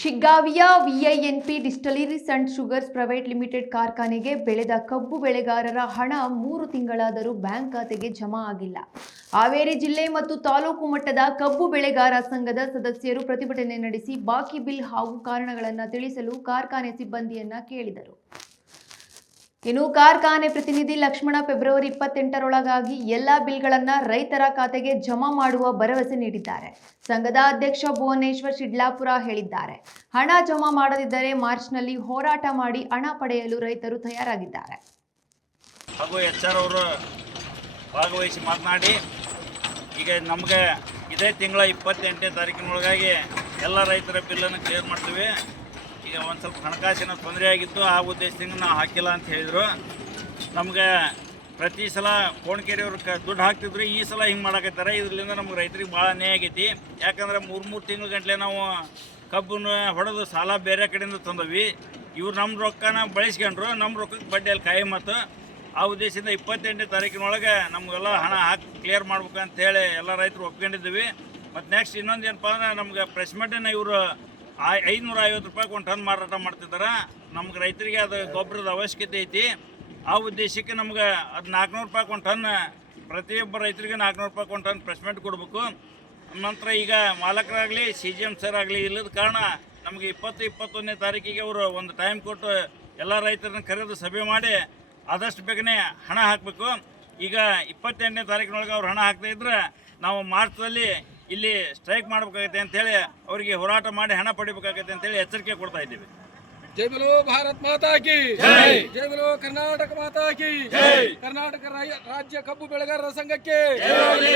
ಶಿಗ್ಗಾವಿಯ VINP distilleries and sugars private limited ಕಾರ್ಖಾನೆಗೆ ಬೆಳೆದ ಕಬ್ಬು ಬೆಳೆಗಾರರ ಹಣ 3 ತಿಂಗಳಾದರೂ ಬ್ಯಾಂಕ್ ಖಾತೆಗೆ ಜಮಾ ಆಗಿಲ್ಲ. ಹಾವೇರಿ ಜಿಲ್ಲೆ ಮತ್ತು ತಾಲೂಕು ಮಟ್ಟದ ಕಬ್ಬು ಬೆಳೆಗಾರ ಸಂಘದ ಸದಸ್ಯರು ಪ್ರತಿಭಟನೆ ನಡೆಸಿ ಬಾಕಿ ಬಿಲ್ ಹಾಗೂ ಕಾರಣಗಳನ್ನು ತಿಳಿಸಲು ಕಾರ್ಖಾನೆ ಸಿಬ್ಬಂದಿಯನ್ನ ಕೇಳಿದರು. ಇನ್ನು ಕಾರ್ಖಾನೆ ಪ್ರತಿನಿಧಿ ಲಕ್ಷ್ಮಣ ಫೆಬ್ರವರಿ 28ರೊಳಗಾಗಿ ಎಲ್ಲಾ ಬಿಲ್ಗಳನ್ನು ರೈತರ ಖಾತೆಗೆ ಜಮಾ ಮಾಡುವ ಭರವಸೆ ನೀಡಿದ್ದಾರೆ. ಸಂಘದ ಅಧ್ಯಕ್ಷ ಭುವನೇಶ್ವರ್ ಶಿಡ್ಲಾಪುರ ಹೇಳಿದ್ದಾರೆ. ಹಣ ಜಮಾ ಮಾಡದಿದ್ದರೆ ಮಾರ್ಚ್ನಲ್ಲಿ ಹೋರಾಟ ಮಾಡಿ ಹಣ ಪಡೆಯಲು ರೈತರು ತಯಾರಾಗಿದ್ದಾರೆ. ಹಾಗೂ HR ಅವರು ಭಾಗವಹಿಸಿ ಮಾತನಾಡಿ ಈಗ ನಮಗೆ ಇದೇ ತಿಂಗಳ 28ನೇ ತಾರೀಕಿನೊಳಗಾಗಿ ಎಲ್ಲ ರೈತರ ಬಿಲ್ಲನ್ನು ಕ್ಲಿಯರ್ ಮಾಡ್ತೀವಿ. ಈಗ ಒಂದು ಸ್ವಲ್ಪ ಹಣಕಾಸಿನ ತೊಂದರೆ ಆಗಿತ್ತು, ಆ ಉದ್ದೇಶದಿಂದ ನಾವು ಹಾಕಿಲ್ಲ ಅಂತ ಹೇಳಿದರು. ನಮಗೆ ಪ್ರತಿ ಸಲ ಕೋಣಕೆರೆಯವ್ರು ದುಡ್ಡು ಹಾಕ್ತಿದ್ರು, ಈ ಸಲ ಹಿಂಗೆ ಮಾಡಕತ್ತಾರೆ. ಇದರಿಂದ ನಮ್ಗೆ ರೈತರಿಗೆ ಭಾಳ ಅನ್ಯಾಯ ಆಗೈತಿ. ಯಾಕಂದ್ರೆ 3 ತಿಂಗಳ ಗಂಟಲೆ ನಾವು ಕಬ್ಬನ್ನು ಹೊಡೆದು ಸಾಲ ಬೇರೆ ಕಡೆಯಿಂದ ತಂದವಿ. ಇವ್ರು ನಮ್ಮ ರೊಕ್ಕನ ಬಳಸ್ಕೊಂಡ್ರು, ನಮ್ಮ ರೊಕ್ಕಕ್ಕೆ ಬಡ್ಡಿ ಅಲ್ಲಿ ಕಾಯಿ ಮತ್ತು ಆ ಉದ್ದೇಶದಿಂದ 28ನೇ ತಾರೀಕಿನೊಳಗೆ ನಮಗೆಲ್ಲ ಹಣ ಹಾಕಿ ಕ್ಲಿಯರ್ ಮಾಡ್ಬೇಕಂತೇಳಿ ಎಲ್ಲ ರೈತರು ಒಪ್ಕೊಂಡಿದ್ದೀವಿ. ಮತ್ತು ನೆಕ್ಸ್ಟ್ ಇನ್ನೊಂದು ಏನಪ್ಪ ಅಂದ್ರೆ ನಮ್ಗೆ ಪ್ರೆಸ್ ಮೀಟನ್ನು ಇವರು 550 ರೂಪಾಯಿಗೆ ಒಂದು ಟನ್ ಮಾರಾಟ ಮಾಡ್ತಿದ್ದಾರೆ. ನಮ್ಗೆ ರೈತರಿಗೆ ಅದು ಗೊಬ್ಬರದ ಅವಶ್ಯಕತೆ ಐತಿ. ಆ ಉದ್ದೇಶಕ್ಕೆ ನಮ್ಗೆ ಅದು 400 ರೂಪಾಯಿಗೆ ಒಂದು ಟನ್, ಪ್ರತಿಯೊಬ್ಬ ರೈತರಿಗೆ 400 ರೂಪಾಯಿಗೆ ಒಂದು ಟನ್ ಪ್ರೆಸ್ ಮೀಟ್ ಕೊಡಬೇಕು. ನಂತರ ಈಗ ಮಾಲಕರಾಗಲಿ CGM ಸರ್ ಆಗಲಿ ಇಲ್ಲದ ಕಾರಣ ನಮಗೆ 20-21ನೇ ತಾರೀಕಿಗೆ ಅವರು ಒಂದು ಟೈಮ್ ಕೊಟ್ಟು ಎಲ್ಲ ರೈತರನ್ನ ಕರೆದು ಸಭೆ ಮಾಡಿ ಆದಷ್ಟು ಬೇಗನೆ ಹಣ ಹಾಕಬೇಕು. ಈಗ 28ನೇ ತಾರೀಕಿನೊಳಗೆ ಅವ್ರು ಹಣ ಹಾಕ್ತಾ ಇದ್ರೆ ನಾವು ಮಾರ್ಚ್ದಲ್ಲಿ ಇಲ್ಲಿ ಸ್ಟ್ರೈಕ್ ಮಾಡಬೇಕಾಗತ್ತೆ ಅಂತೇಳಿ ಅವರಿಗೆ ಹೋರಾಟ ಮಾಡಿ ಹಣ ಪಡಿಬೇಕಾಗತ್ತೆ ಅಂತೇಳಿ ಎಚ್ಚರಿಕೆ ಕೊಡ್ತಾ ಇದ್ದೀವಿ. ಜೈ ಬಲೋ ಭಾರತ್ ಮಾತಾ ಕಿ ಜೈ, ಜೈ ಬಲೋ ಕರ್ನಾಟಕ ಮಾತಾ ಕಿ ಜೈ, ಕರ್ನಾಟಕ ರಾಜ್ಯ ಕಬ್ಬು ಬೆಳೆಗಾರರ ಸಂಘಕ್ಕೆ ಜೈ.